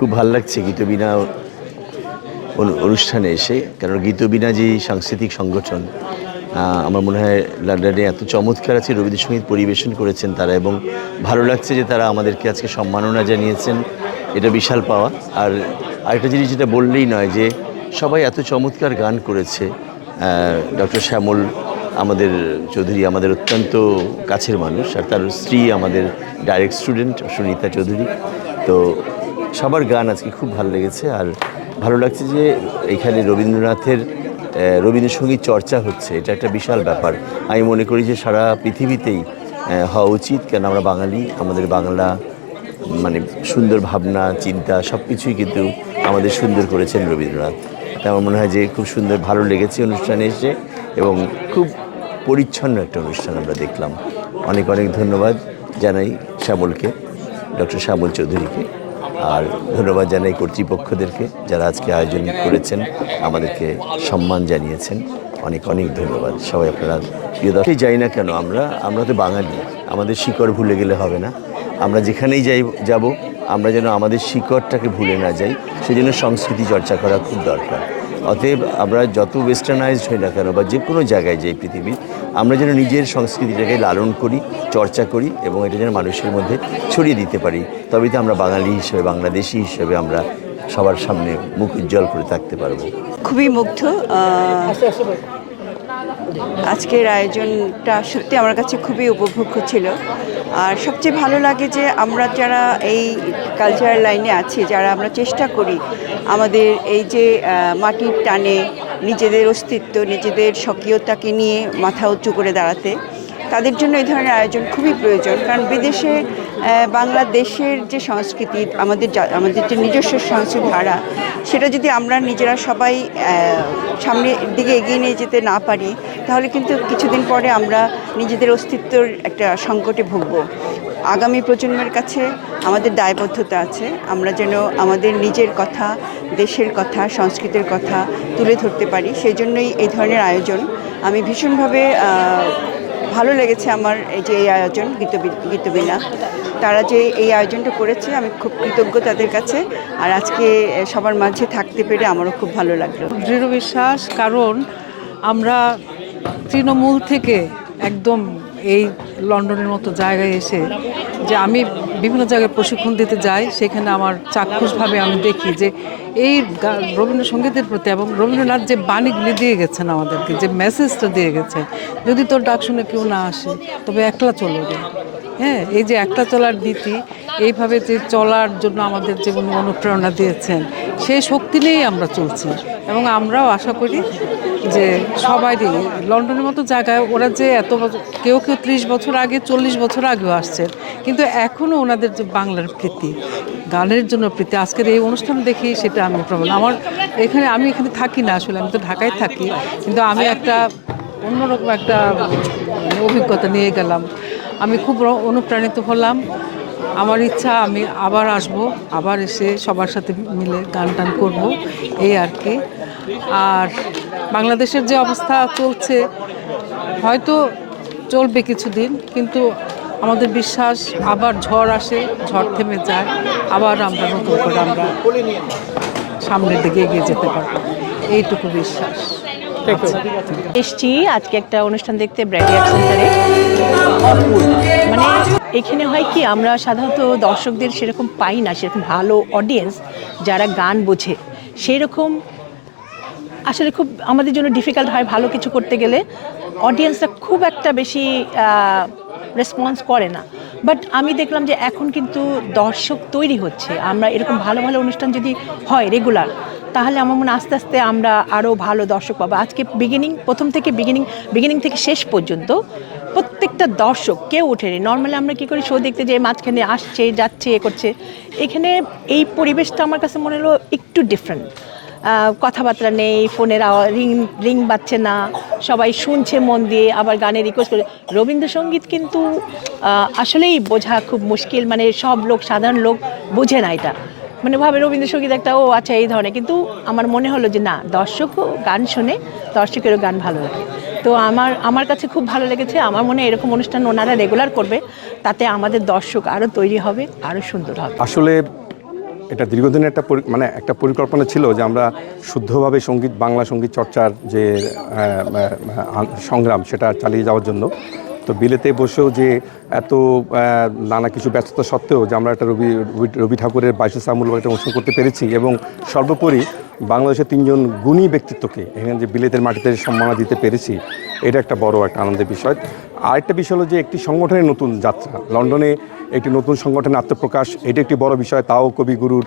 খুব ভালো লাগছে গীতবীণা অনুষ্ঠানে এসে, কারণ গীতবীণা যে সাংস্কৃতিক সংগঠন, আমার মনে হয় লন্ডনে এত চমৎকার আছে রবীন্দ্রসঙ্গীত পরিবেশন করেছেন তারা, এবং ভালো লাগছে যে তারা আমাদেরকে আজকে সম্মাননা জানিয়েছেন, এটা বিশাল পাওয়া। আর আরেকটা জিনিস যেটা বললেই নয়, যে সবাই এত চমৎকার গান করেছে। ডক্টর শ্যামল আমাদের চৌধুরী আমাদের অত্যন্ত কাছের মানুষ, আর তার স্ত্রী আমাদের ডাইরেক্ট স্টুডেন্ট সুনিতা চৌধুরী। তো সবার গান আজকে খুব ভালো লেগেছে। আর ভালো লাগছে যে এখানে রবীন্দ্রনাথের রবীন্দ্রসঙ্গীত চর্চা হচ্ছে, এটা একটা বিশাল ব্যাপার। আমি মনে করি যে সারা পৃথিবীতেই হওয়া উচিত, কেন আমরা বাঙালি, আমাদের বাংলা মানে সুন্দর ভাবনা চিন্তা সব কিছুই কিন্তু আমাদের সুন্দর করেছেন রবীন্দ্রনাথ। তাই আমার মনে হয় যে খুব সুন্দর ভালো লেগেছে অনুষ্ঠানে এসে, এবং খুব পরিচ্ছন্ন একটা অনুষ্ঠান আমরা দেখলাম। অনেক অনেক ধন্যবাদ জানাই শ্যামলকে, ডক্টর শ্যামল চৌধুরীকে, আর ধন্যবাদ জানাই কর্তৃপক্ষদেরকে যারা আজকে আয়োজন করেছেন, আমাদেরকে সম্মান জানিয়েছেন। অনেক অনেক ধন্যবাদ সবাই। আপনারা প্রিয় দর্শক, যাই না কেন আমরা তো বাঙালি, আমাদের শিকড় ভুলে গেলে হবে না। আমরা যেখানেই যাব আমরা যেন আমাদের শিকড়টাকে ভুলে না যাই, সেজন্য সংস্কৃতি চর্চা করা খুব দরকার। অতএব আমরা যত ওয়েস্টার্নাইজড হই না কেন বা যে কোনো জায়গায় যাই পৃথিবীর, আমরা যেন নিজের সংস্কৃতিটাকে লালন করি, চর্চা করি, এবং এটা যেন মানুষের মধ্যে ছড়িয়ে দিতে পারি। তবেই তো আমরা বাঙালি হিসেবে, বাংলাদেশি হিসেবে আমরা সবার সামনে মুখ উজ্জ্বল করে থাকতে পারবো। খুবই মুগ্ধ। আজকের আয়োজনটা সত্যি আমার কাছে খুবই উপভোগ্য ছিল। আর সবচেয়ে ভালো লাগে যে আমরা যারা এই কালচারাল লাইনে আছি, যারা আমরা চেষ্টা করি আমাদের এই যে মাটির টানে নিজেদের অস্তিত্ব, নিজেদের স্বকীয়তাকে নিয়ে মাথা উঁচু করে দাঁড়াতে, তাদের জন্য এই ধরনের আয়োজন খুবই প্রয়োজন। কারণ বিদেশে বাংলাদেশের যে সংস্কৃতি, আমাদের যে নিজস্ব সংস্কৃতি ধারা, সেটা যদি আমরা নিজেরা সবাই সামনের দিকে এগিয়ে নিয়ে যেতে না পারি, তাহলে কিন্তু কিছুদিন পরে আমরা নিজেদের অস্তিত্বর একটা সংকটে ভুগব। আগামী প্রজন্মের কাছে আমাদের দায়বদ্ধতা আছে, আমরা যেন আমাদের নিজের কথা, দেশের কথা, সংস্কৃতির কথা তুলে ধরতে পারি। সেই জন্যই এই ধরনের আয়োজন আমি ভীষণভাবে ভালো লেগেছে আমার। এই যে এই আয়োজন গীতবীণা, তারা যে এই আয়োজনটা করেছে, আমি খুব কৃতজ্ঞ তাদের কাছে। আর আজকে সবার মাঝে থাকতে পেরে আমারও খুব ভালো লাগলো। দৃঢ় বিশ্বাস, কারণ আমরা তৃণমূল থেকে একদম এই লন্ডনের মতো জায়গায় এসে, যে আমি বিভিন্ন জায়গায় প্রশিক্ষণ দিতে যাই, সেখানে আমার চাক্ষুষভাবে আমি দেখি যে এই রবীন্দ্রসঙ্গীতের প্রতি, এবং রবীন্দ্রনাথ যে বাণীগুলি দিয়ে গেছেন আমাদেরকে, যে মেসেজটা দিয়ে গেছে, যদি তোর ডাক শুনে কেউ না আসে তবে একলা চলো রে। হ্যাঁ, এই যে একলা চলার নীতি, এইভাবে যে চলার জন্য আমাদের যে অনুপ্রেরণা দিয়েছেন, সেই শক্তি নিয়েই আমরা চলছি। এবং আমরাও আশা করি যে সবারই লন্ডনের মতো জায়গায় ওরা যে এত কেউ 30 বছর আগে, 40 বছর আগেও আসছেন, কিন্তু এখনও ওনাদের যে বাংলার প্রীতি, গানের জন্য প্রীতি, আজকের এই অনুষ্ঠান দেখি সেটা আমি প্রমাণ। আমি এখানে থাকি না, আসলে আমি তো ঢাকায় থাকি, কিন্তু আমি একটা অন্যরকম একটা অভিজ্ঞতা নিয়ে গেলাম। আমি খুব অনুপ্রাণিত হলাম। আমার ইচ্ছা আমি আবার আসব, আবার এসে সবার সাথে মিলে গান টান করবো, এই আর কি। আর বাংলাদেশের যে অবস্থা চলছে, হয়তো চলবে কিছুদিন, কিন্তু আমাদের বিশ্বাস আবার ঝড় আসে, ঝড় থেমে যায়, আবার আমরা নতুন করে আমরা সামনের দিকে এগিয়ে যেতে পারবো, এইটুকু বিশ্বাস। এসছি আজকে একটা অনুষ্ঠান দেখতে ব্র্যাডিয়ার্ড সেন্টারে। অপূর্ব, মানে এখানে হয় কি, আমরা সাধারণত দর্শকদের সেরকম পাই না, সেরকম ভালো অডিয়েন্স যারা গান বোঝে। সেই রকম আসলে খুব আমাদের জন্য ডিফিকাল্ট হয় ভালো কিছু করতে গেলে, অডিয়েন্সরা খুব একটা বেশি রেসপন্স করে না। বাট আমি দেখলাম যে এখন কিন্তু দর্শক তৈরি হচ্ছে। আমরা এরকম ভালো ভালো অনুষ্ঠান যদি হয় রেগুলার, তাহলে আমার মনে আস্তে আস্তে আমরা আরও ভালো দর্শক পাবো। আজকে প্রথম থেকে বিগিনিং থেকে শেষ পর্যন্ত প্রত্যেকটা দর্শক কেউ ওঠেনি। নর্মালি আমরা কী করি, শো দেখতে যে মাঝখানে আসছে যাচ্ছে এ করছে, এখানে এই পরিবেশটা আমার কাছে মনে হলো একটু ডিফারেন্ট। কথাবার্তা নেই, ফোনের রিং বাজছে না, সবাই শুনছে মন দিয়ে, আবার গানের রিকোয়েস্ট করে। রবীন্দ্রসঙ্গীত কিন্তু আসলেই বোঝা খুব মুশকিল, মানে সব লোক, সাধারণ লোক বোঝে না এটা, মানে ভাবে রবীন্দ্রসঙ্গীত একটা ও আচ্ছা এই ধরনের। কিন্তু আমার মনে হলো যে না, দর্শকও গান শোনে, দর্শকেরও গান ভালো লাগে। তো আমার কাছে খুব ভালো লেগেছে। আমার মনে হয় এরকম অনুষ্ঠান ওনারা রেগুলার করবে, তাতে আমাদের দর্শক আরও তৈরি হবে, আরও সুন্দর হবে। আসলে এটা দীর্ঘদিনের একটা পরিকল্পনা ছিল যে আমরা শুদ্ধভাবে বাংলা সঙ্গীত চর্চার যে সংগ্রাম সেটা চালিয়ে যাওয়ার জন্য। তো বিলেতে বসেও যে এত নানা কিছু ব্যস্ততা সত্ত্বেও যে আমরা একটা রবি ঠাকুরের 22 সামূলক একটা অনুষ্ঠান করতে পেরেছি, এবং সর্বোপরি বাংলাদেশের 3 জন গুণী ব্যক্তিত্বকে এখানে যে বিলেতের মাটিতে সম্মাননা দিতে পেরেছি, এটা একটা বড় একটা আনন্দের বিষয়। আরেকটা বিষয় হলো যে একটি সংগঠনের নতুন যাত্রা, লন্ডনে একটি নতুন সংগঠনের আত্মপ্রকাশ, এটা একটি বড় বিষয়, তাও কবিগুরুর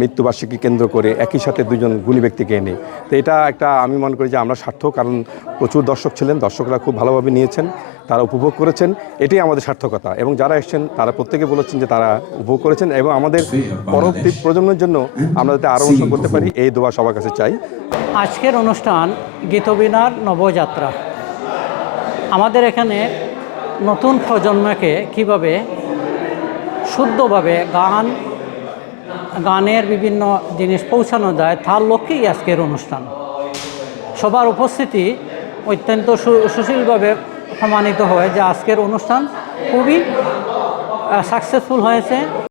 মৃত্যুবার্ষিকী কেন্দ্র করে একই সাথে 2 জন গুণী ব্যক্তিকে এনে। তো এটা একটা আমি মনে করি যে আমরা সার্থক, কারণ প্রচুর দর্শক ছিলেন, দর্শকরা খুব ভালোভাবে নিয়েছেন, তারা উপভোগ করেছেন, এটাই আমাদের সার্থকতা। এবং যারা এসেছেন তারা প্রত্যেকে বলেছেন যে তারা উপভোগ করেছেন, এবং আমাদের পরবর্তী প্রজন্মের জন্য আমরা যাতে আরও অনুষ্ঠান করতে পারি এই দোয়া সবার কাছে চাই। আজকের অনুষ্ঠান গীতবীণার নবযাত্রা। আমাদের এখানে নতুন প্রজন্মকে কিভাবে শুদ্ধভাবে গানের বিভিন্ন জিনিস পৌঁছানো যায় তার লক্ষ্যেই আজকের অনুষ্ঠান। সবার উপস্থিতি অত্যন্ত সুশীলভাবে প্রমাণিত হয় যে আজকের অনুষ্ঠান খুবই সাকসেসফুল হয়েছে।